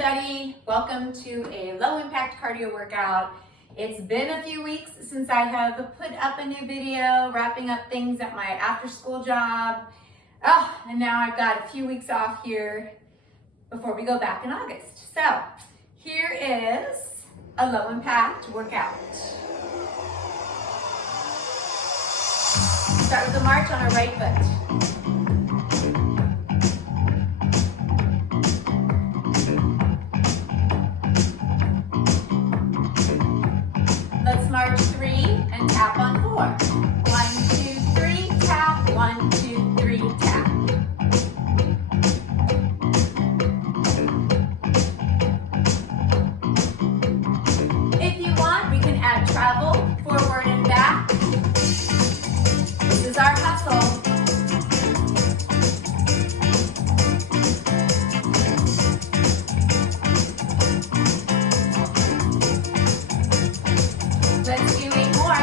everybody. Welcome to a low impact cardio workout. It's been a few weeks since I have put up a new video, wrapping up things at my after school job. And now I've got a few weeks off here before we go back in August. So here is a low impact workout. Start with the march on our right foot. Let's march 3 and tap on 4. 1, 2, 3, tap. 1, 2, 3, tap. If you want, we can add travel forward and back. This is our hustle. Let's do 8 more.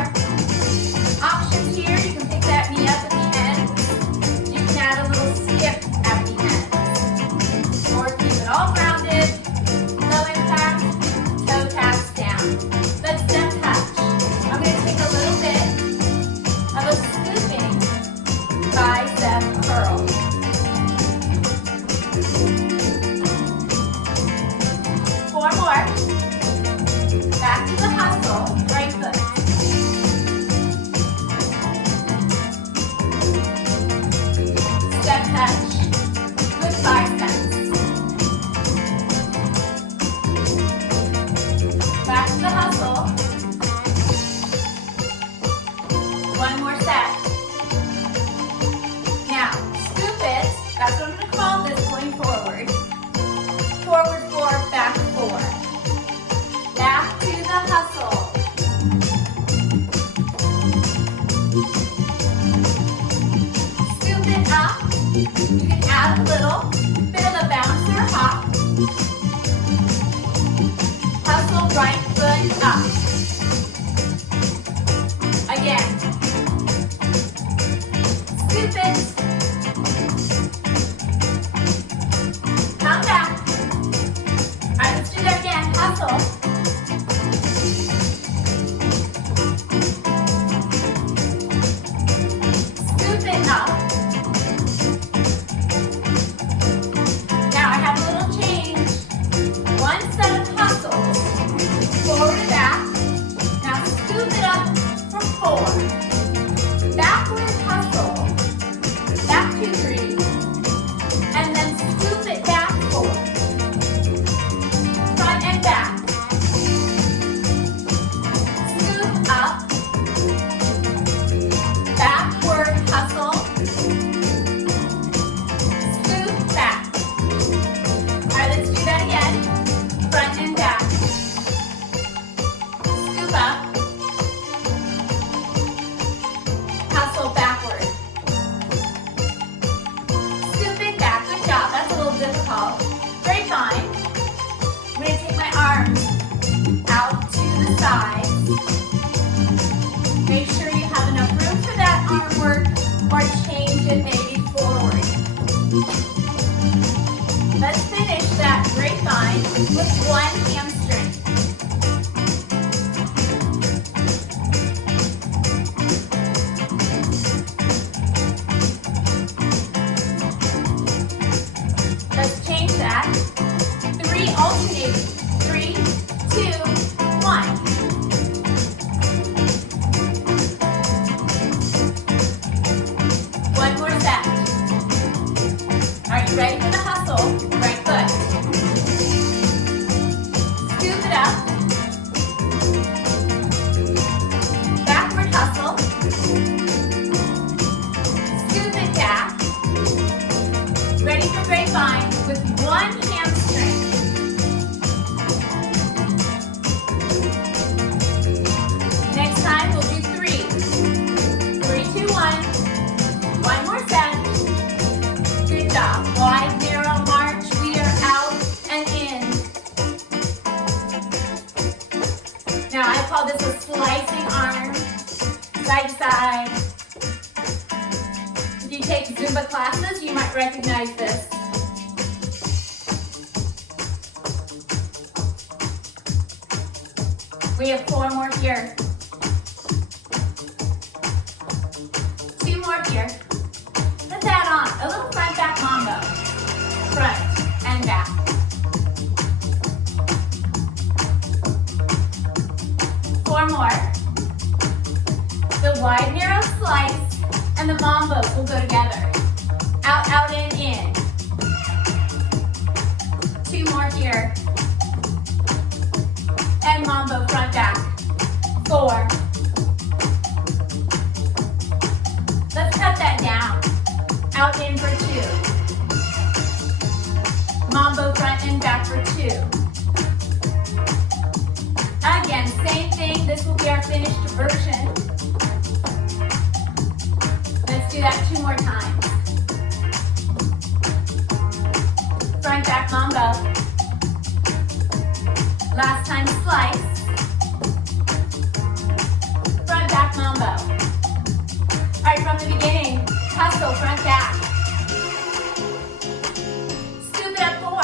Options here, you can pick that knee up at the end. You can add a little skip at the end. Or keep it all grounded, low impact, toe taps down. Let's step touch. I'm going to take a little bit of a scooping bicep curl. Four more. Back to the hustle, right foot. Step touch with biceps. Back to the hustle. One more set. Now, scoop it. That's what I'm going to call this going forward. Forward 4, back 4. Back to the hustle. Scoop it up. You can add a little bit of a bounce or hop. Hustle right foot up. Again. Scoop it. Come back. All right, let's do that again. Hustle. Up. Now I have a little change. One set of hustles, forward and back. Now scoop it up for 4. Backward hustle, back to 3, and then scoop it back 4. Front and back. Scoop up, backward hustle. Front and back. Scoop up. Hustle backward. Scoop it back. Good job. That's a little difficult. Very fine. I'm going to take my arms out to the side. Make sure you have enough room for that arm work or change it maybe forward. Let's finish that grapevine with one hamstring. Let's change that. 3 alternating. 3, 2, 1. One more set. Are you ready for the hustle? Right foot. Scoop it up. Backward hustle. Scoop it back. Ready for grapevine with one hamstring. Next time we'll do 3. 3, 2, 1. One more set. Good job. Wide, narrow march. We are out and in. Now I call this a slicing arm, side to side. If you take Zumba classes, you might recognize this. We have 4 more here. 2 more here. Let's add on a little front back mambo. Front and back. 4 more. The wide narrow slice and the mambos will go together. Out, out, in. 2 more here. And mambo front back. 4. Let's cut that down. Out, in for 2. Mambo front and back for 2. Again, same thing. This will be our finished version. Let's do that 2 more times. Front back mambo. Last time slice. Front back mambo. All right, from the beginning, hustle front back. Scoop it up 4.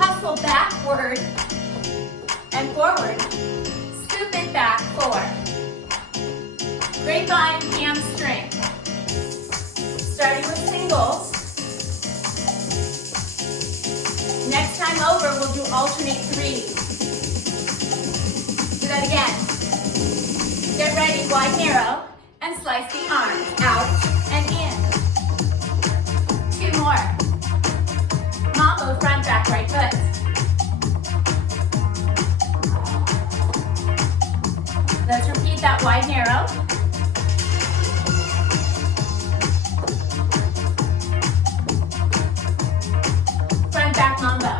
Hustle backward and forward. Scoop it back 4. Grapevine hamstring. Starting with singles. Next time over, we'll do alternate 3s. Do that again. Get ready, wide narrow, and slice the arms out and in. 2 more. Mambo front back right foot. Let's repeat that wide narrow. Front back mambo.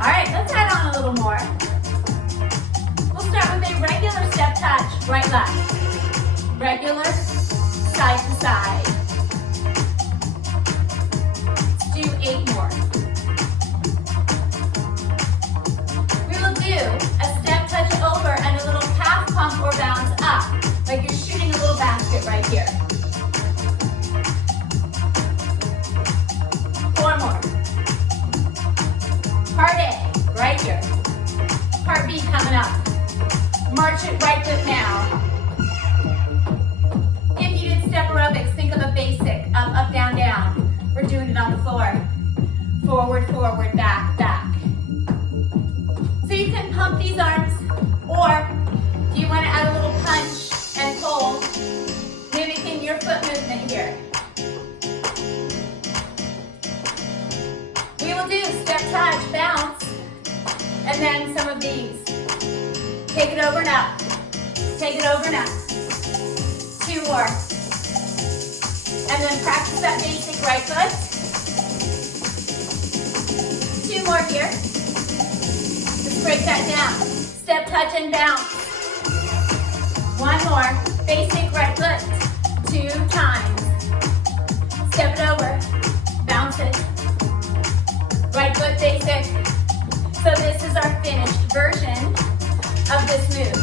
All right, let's add on a little more. We'll start with a regular step touch, right left. Regular, side to side. Let's do 8 more. We will do a step touch over and a little calf pump or bounce up, like you're shooting a little basket right here. 4 more. Part A, right here. Part B coming up. March it right foot now. If you did step aerobics, think of a basic. Up, up, down, down. We're doing it on the floor. Forward, forward, back, back. So you can pump these arms, or if you want to add a little punch and pull, mimicking your foot movement here. We will do step touch, bounce, and then some of these. Take it over and up. Take it over and up. 2 more. And then practice that basic right foot. 2 more here. Let's break that down. Step touch and bounce. 1 more. Basic right foot. 2 times. Step it over. Bounce it. Right foot basic. So this is our finished version of this move.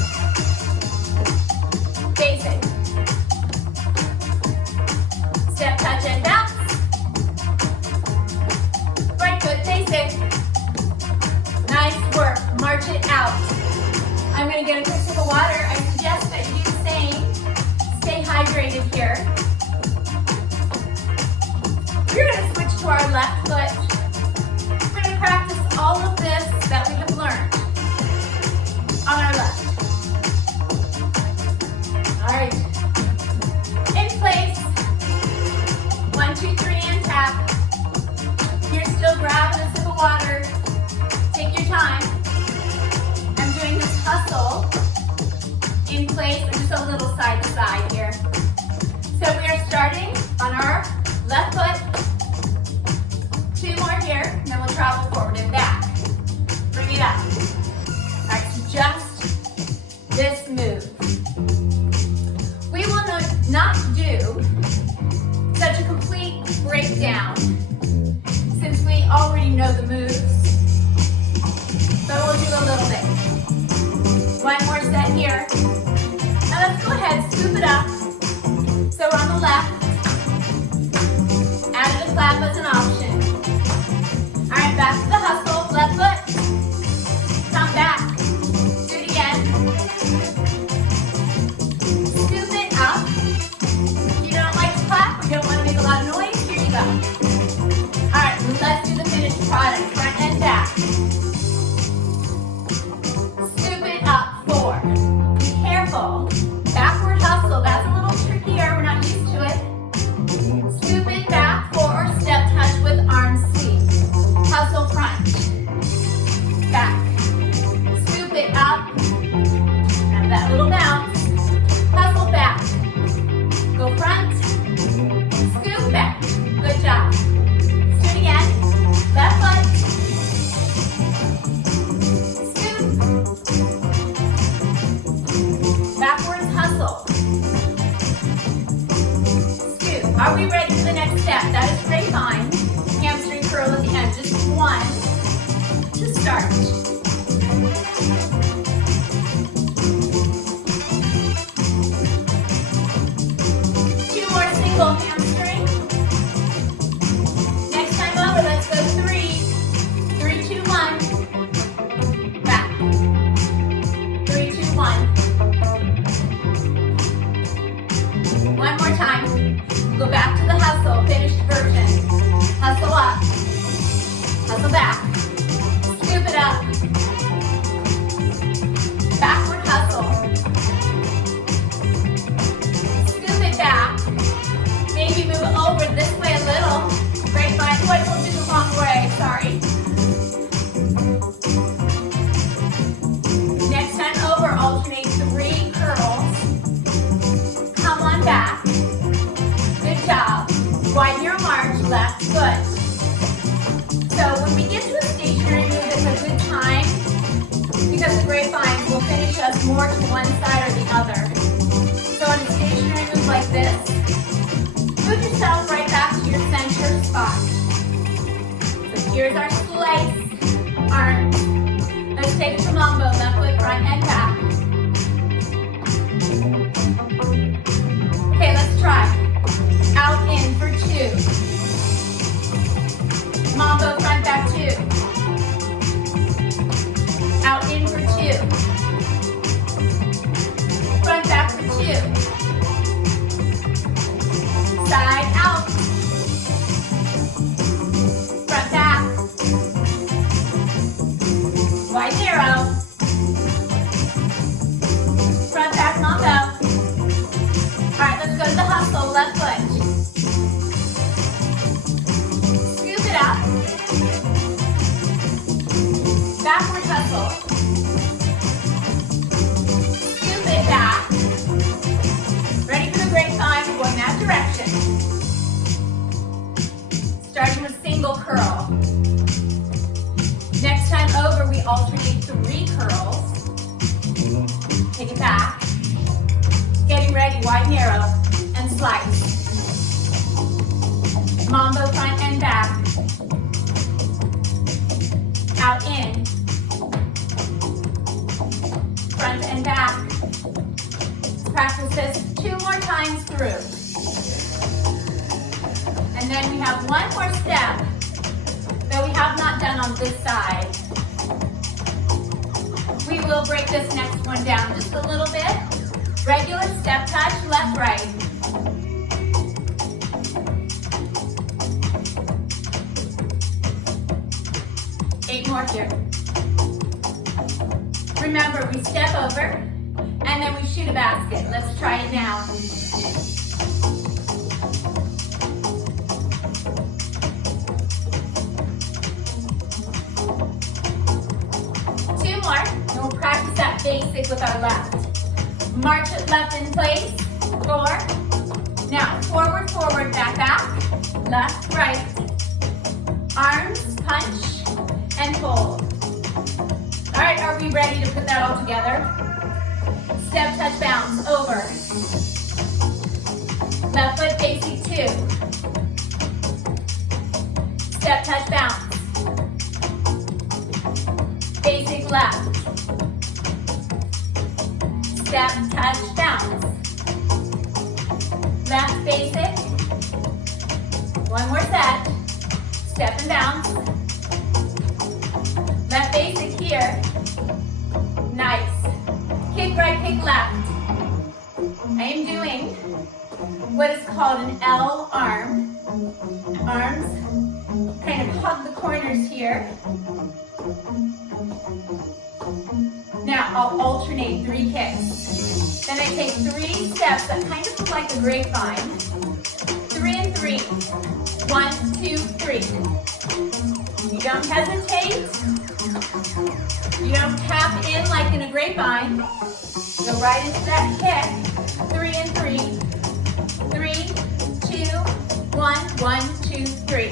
Basic. Step, touch, and bounce. Right foot basic. Nice work. March it out. I'm going to get a quick sip of water. I suggest that you do the same. Stay hydrated here. We're going to switch to our left foot. We're going to practice all of this that we have learned on our left. All right. In place. 1, 2, 3, and tap. You're still grabbing a sip of water. Take your time. I'm doing this hustle in place and just a little side to side here. So we are starting on our left foot. 2 more here, and then we'll travel forward and back. Bring it up. All right, so just this move. We will not do such a complete breakdown since we already know the moves, but we'll do a little bit. 1 more set here. Now let's go ahead, scoop it up. So we're on the left. Added a clap as an option. All right, back to the hustle. Left foot. right to the next step. That is grapevine. Hamstring curl at the end. Just one to start. Two more single hamstring. Next time over, let's go 3. 3, 2, 1. Back. 3, 2, 1. One more time. Go back to the hustle, finished version. Hustle up. Hustle back. Scoop it up. Backward hustle. Scoop it back. Maybe move it over this way a little. Grapevine. Oh, I told you the wrong way. Sorry. Next time over, alternate 3 curls. Come on back. Good job. Widen your march, left foot. So when we get to a stationary move, it's a good time because the grapevine will finish us more to one side or the other. So in a stationary move like this, move yourself right back to your center spot. So here's our slice arm. Let's take it to mambo, left foot front and back. Okay, let's try. Out in for 2. Mambo front back 2. Out in for 2. Front back for 2. Side out. Front back. Wide narrow. Front back mambo. Alright, let's go to the hustle, left foot. Scoop it up. Backward hustle. Scoop it back. Ready for the grapevine, we're going that direction. Starting with single curl. Next time over, we alternate 3 curls. Take it back. Getting ready, wide narrow, and slice. Mambo front and back. Out in. Front and back. Let's practice this 2 more times through. And then we have one more step that we have not done on this side. We will break this next one down just a little bit. Regular step touch, left, right. Eight more here. Remember, we step over, and then we shoot a basket. Let's try it now. 2 more, and we'll practice that basic with our left. March it left in place, 4. Now, forward, forward, back, back, left, right. Arms, punch, and hold. All right, are we ready to put that all together? Step, touch, bounce, over. Left foot, basic 2. Step, touch, bounce. Basic left. Step, touch, bounce. Left basic. One more set. Step and bounce. Left basic here. Nice. Kick right, kick left. I am doing what is called an L arm. Arms kind of hug the corners here. Now I'll alternate 3 kicks. Then I take 3 steps that kind of look like a grapevine. 3 and 3. 1, 2, 3. You don't hesitate. You don't tap in like in a grapevine. Go right into that kick. 3 and 3. 3, 2, 1, 1, 2, 3.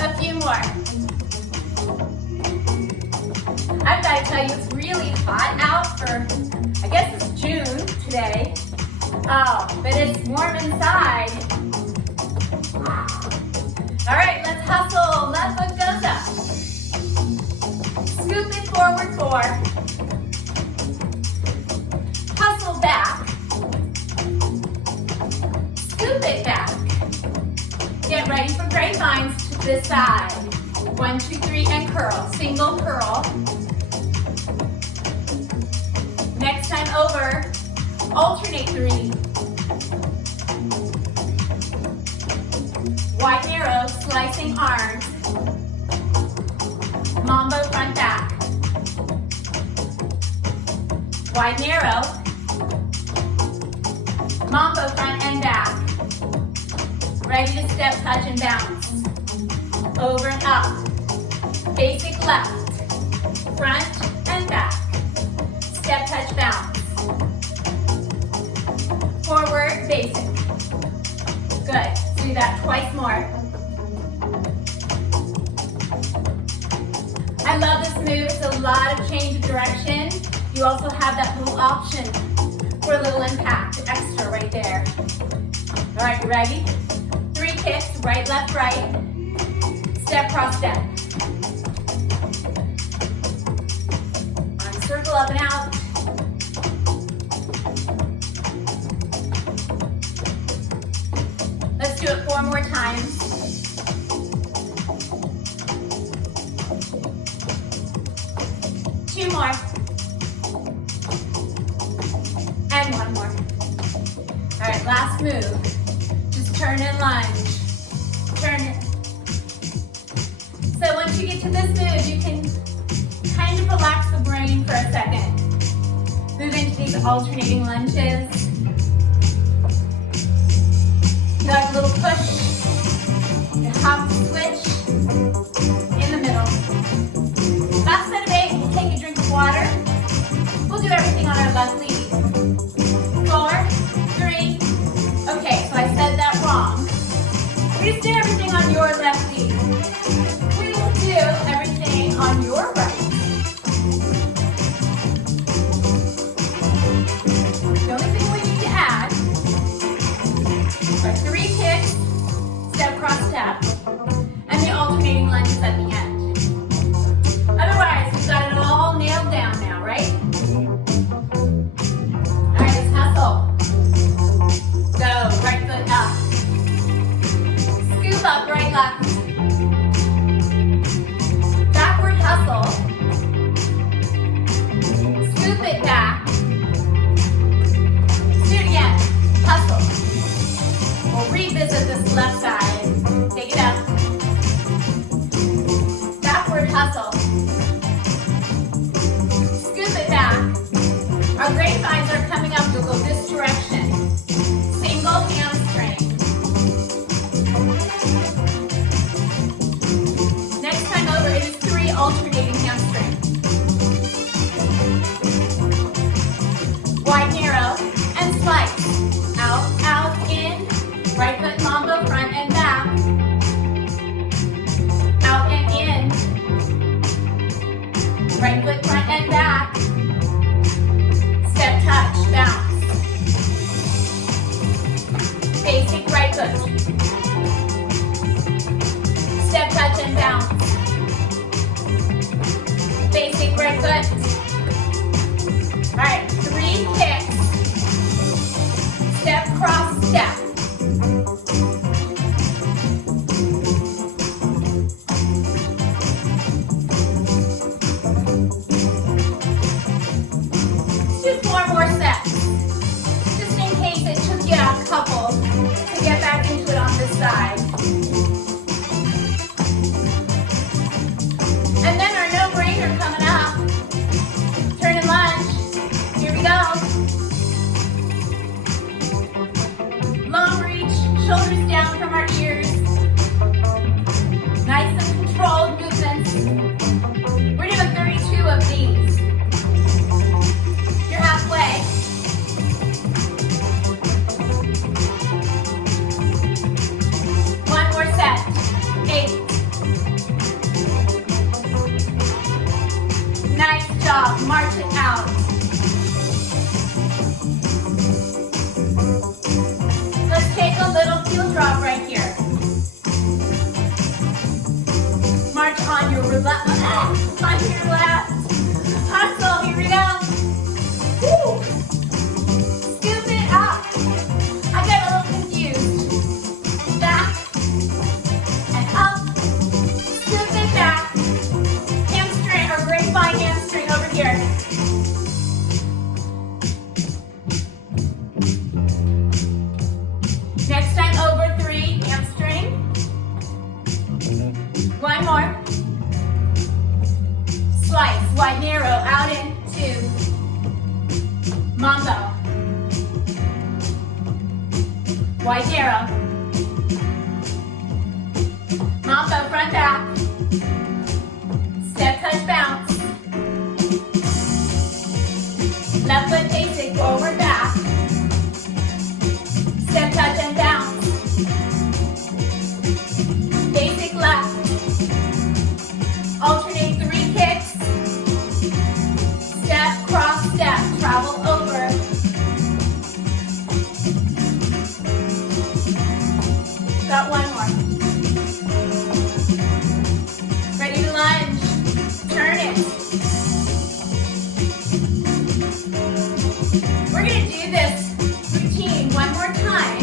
A few more. I've got to tell you, it's really hot out for, I guess it's June today. Oh, but it's warm inside. All right, let's hustle. Left foot goes up. Scoop it forward 4. Hustle back. Scoop it back. Get ready for grapevines to this side. 1, 2, 3, and curl. Single curl. Next time over, alternate 3. Wide narrow, slicing arms. Mambo front back. Wide narrow. Mambo front and back. Ready to step, touch, and bounce. Over and up. Basic left. Front and back. Step, touch, bounce. Forward, basic. Good. Let's do that twice more. I love this move. It's a lot of change of direction. You also have that little option for a little impact, extra right there. All right, you ready? 3 kicks, right, left, right. Step, cross, step. Arm circle up and out. Let's do it 4 more times. Two more. And 1 more. All right, last move. Just turn and lunge. Turn it. So once you get to this move, you can kind of relax the brain for a second. Move into these alternating lunges. You like a little push. You hop, switch. In the middle. Last set of 8, we'll take a drink of water. We'll do everything on our left lead. 4, 3. Okay, so I said that wrong. We just did everything on your left lead. We will do everything on your right. The only thing we need to add are 3 kicks, step, cross, step, and the alternating lunges at the end. Otherwise, we've got it all nailed down now, right? On your last hustle, here we go. Woo. Scoop it up. I got a little confused. Back and up. Scoop it back. Hamstring or grapevine hamstring over here. Next time over 3, hamstring. One more. Slice, wide, narrow, out into mambo. Wide, narrow. Mambo, front, back. Step, touch, bounce. Left foot basic, forward, back. Step, touch, and bounce. Basic left. Alternate 3 kicks. Step, cross, step, travel over. Got one more. Ready to lunge. Turn it. We're going to do this routine one more time.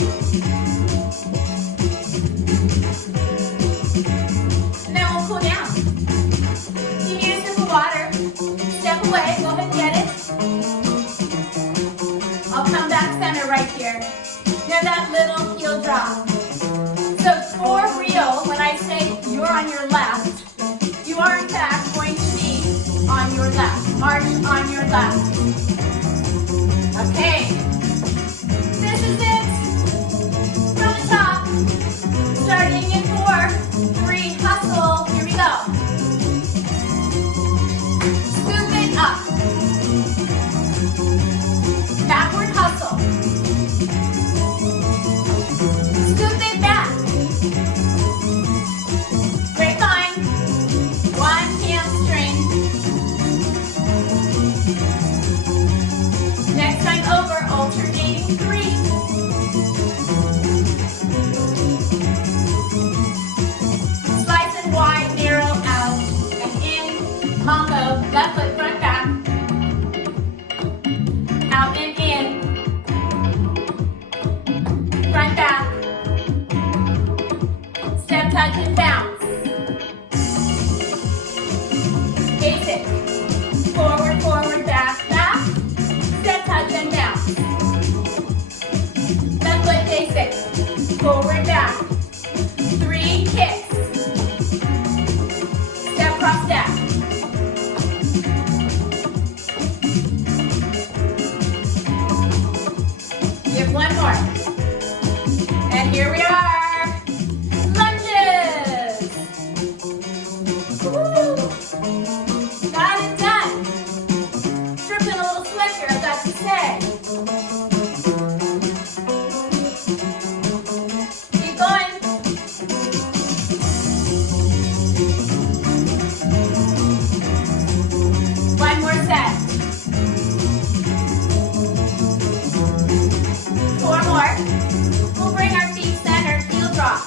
And then we'll cool down. You need a sip of water. Step away. Go ahead and get it. I'll come back center right here. Near that little heel drop. So for real, when I say you're on your left, you are in fact going to be on your left. March on your left. Okay. This is it. From the top. Starting in 4, 3, hustle. Here we go. Scoop it up. Backward hustle. Scoop it back. Grapevine. 1 hamstring. Next time over, alternating 3. Slice and wide, narrow, out, and in. Mambo, left foot, front, back. Out and in. Front, back. Step, touch, and bounce. Basic. Forward, forward, back, back. Step, touch, and bounce. Left foot basic. Forward, back. 3 kicks. Step, cross, step. Give one more. And here we are. Lunges. Woo. Got it done. Dripping a little sweat here, I've got to say. Keep going. One more set. 4 more. We'll bring our feet centered, heel drop.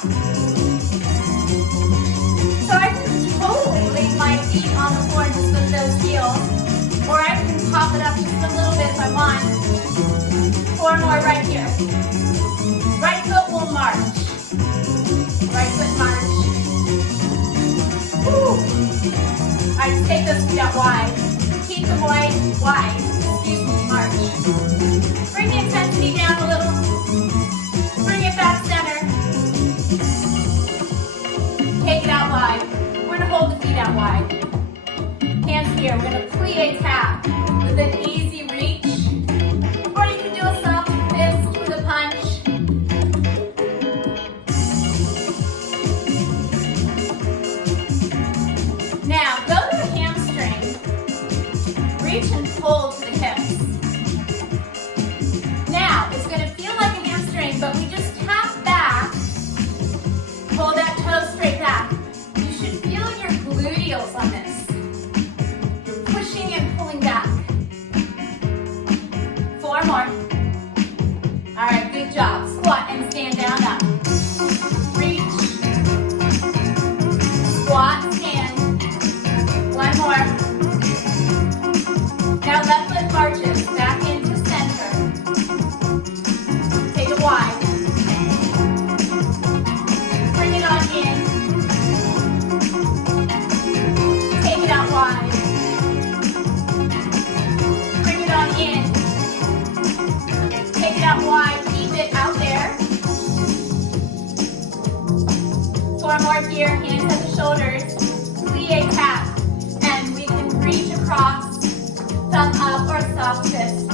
So I can totally leave my feet on the floor just with those heels. Or I can pop it up just a little bit if I want. 4 more right here. Right foot will march. Right foot march. Woo. All right, take those feet out wide. Keep them wide. Excuse me, march. Bring the intensity down a little. Bring it back center. Take it out wide. We're going to hold the feet out wide. Hands here. We're going to plie tap with an easy reach. Or you can do a soft fist with a punch. Now, go to the hamstring. Reach and pull to the hips. Now, it's going to feel like a hamstring, but we just tap back. Pull that toe straight back. You should feel your gluteals on this. You're pushing and pulling back. more here, hands at the shoulders, plie tap, and we can reach across, thumb up or soft fist.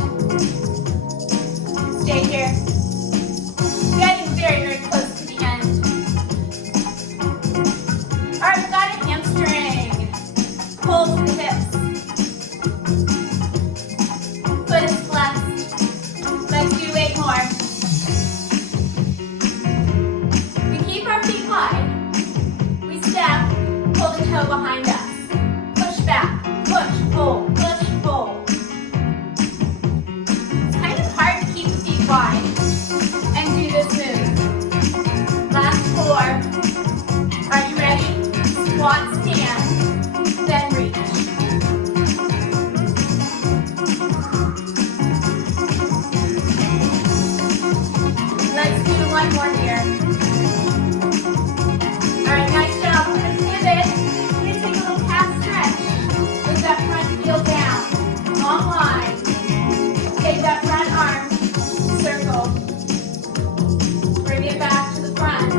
Stay here. Getting very, very close to the end. All right, we've got a hamstring. Pull to the hips. Foot is flexed. Let's do 8 more. We keep our feet wide. We step, pull the toe behind us. Push back, push, pull, push, pull. It's kind of hard to keep the feet wide and do this move. Last 4. Are you ready? Squat, stand, then reach. Let's do 1 more here. All right, nice job. We're going to pivot. We're going to take a little calf stretch. With that front heel down. Long line. Take that front arm. Circle. Bring it back to the front.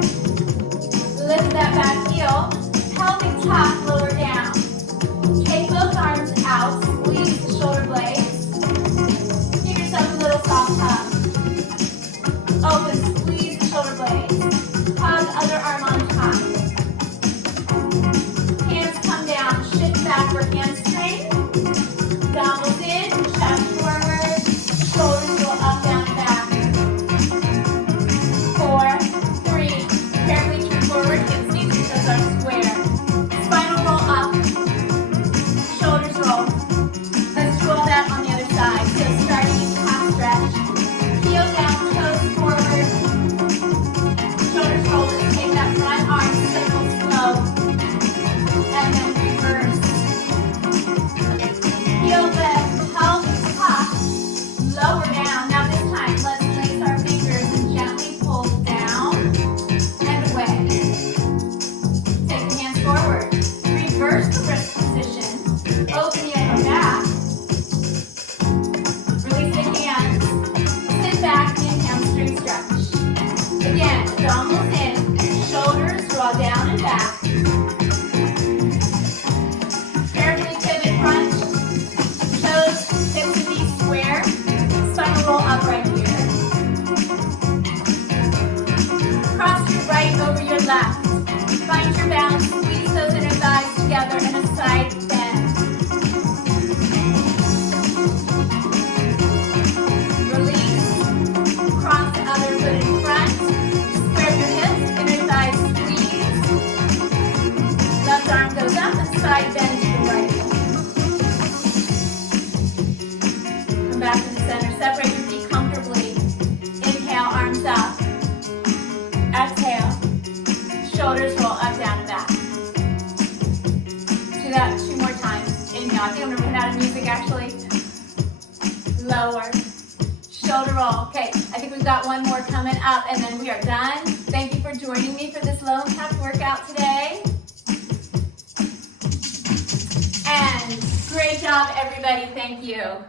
Lift that back heel. Pelvic tuck, lower down. Take both arms out. Squeeze the shoulder blades. Give yourself a little soft hug. Open, squeeze the shoulder blades. Hug, other arm on top. Hands come down, shift back for hamstring. Gobbles in, chest forward. Shoulders go up, down, and back. 4, 3. Carefully turn forward, hips, knees, and toes are square. Spinal roll up. Shoulders roll. Let's do all that on the other side. So starting in half stretch. Heel down, toes forward. Shoulders roll. Let's take that front arm, circle slow. And then reverse. Heel lift, pelvic tuck, lower down. Now this time, let's place our fingers and gently pull down and away. Take the hands forward. Reverse the wrist position. Open the upper back. Release the hands. Sit back in hamstring stretch. Again, abdominals in. Shoulders draw down and back. Carefully pivot front. Toes, hips and knees square. Spinal roll up right here. Cross your right over your left. Find your balance. Squeeze those inner thighs together in a side bend. Release. Cross the other foot in front. Square your hips, inner thighs squeeze. Left arm goes up and side bend to the right. Come back to the center. Separate your feet comfortably. Inhale, arms up. Exhale. Shoulders roll up, down, and back. Do that 2 more times. Inhale. I think I'm going to run out of music actually. Lower. Shoulder roll. Okay, I think we've got 1 more coming up and then we are done. Thank you for joining me for this low impact workout today. And great job everybody. Thank you.